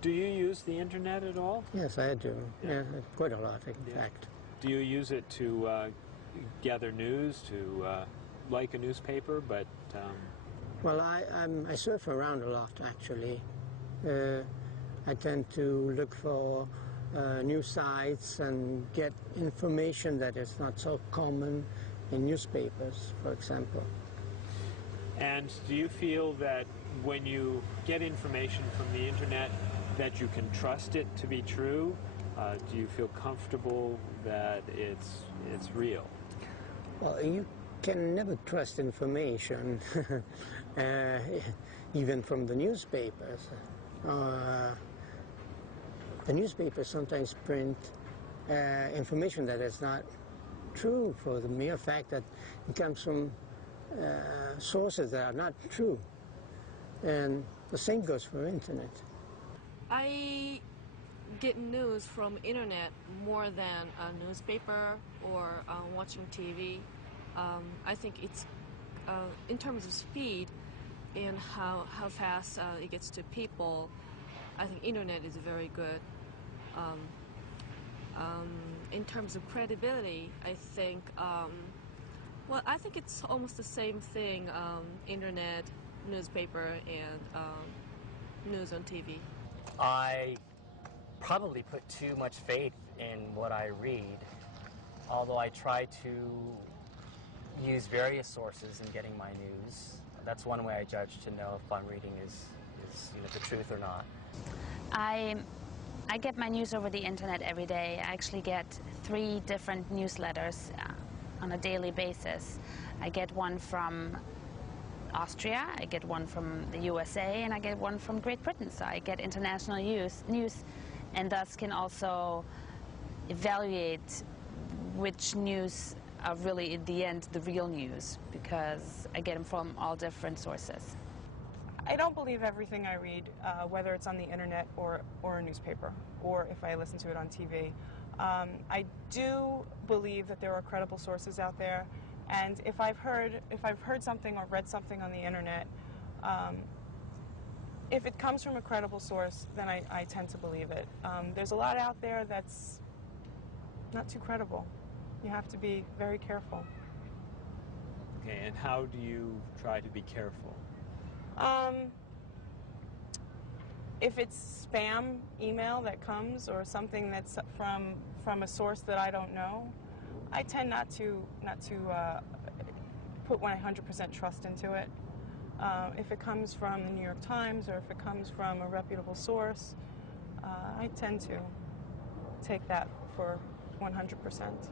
Do you use the internet at all? Yes, I do. Yeah, quite a lot, in fact. Do you use it to gather news, to like a newspaper, but... Well, I surf around a lot, actually. I tend to look for new sites and get information that is not so common in newspapers, for example. And do you feel that when you get information from the internet that you can trust it to be true? Do you feel comfortable that it's real? Well, you can never trust information, even from the newspapers. The newspapers sometimes print information that is not true for the mere fact that it comes from sources that are not true. And the same goes for internet. I get news from internet more than a newspaper or watching TV. I think it's in terms of speed and how fast it gets to people. I think internet is very good. In terms of credibility, I think well, I think it's almost the same thing: internet, newspaper, and news on TV. I probably put too much faith in what I read, although I try to use various sources in getting my news. That's one way I judge to know if I'm reading is the truth or not. I get my news over the internet every day. I actually get 3 different newsletters on a daily basis. I get one from Austria, I get one from the USA, and I get one from Great Britain. So I get international news and thus can also evaluate which news are really, in the end, the real news, because I get them from all different sources. I don't believe everything I read, whether it's on the internet or a newspaper, or if I listen to it on TV. I do believe that there are credible sources out there, and if I've heard something or read something on the internet, if it comes from a credible source, then I tend to believe it. There's a lot out there that's not too credible. You have to be very careful. Okay, and how do you try to be careful? If it's spam email that comes or something that's from a source that I don't know, I tend not to put 100% trust into it. If it comes from the New York Times or if it comes from a reputable source, I tend to take that for 100%.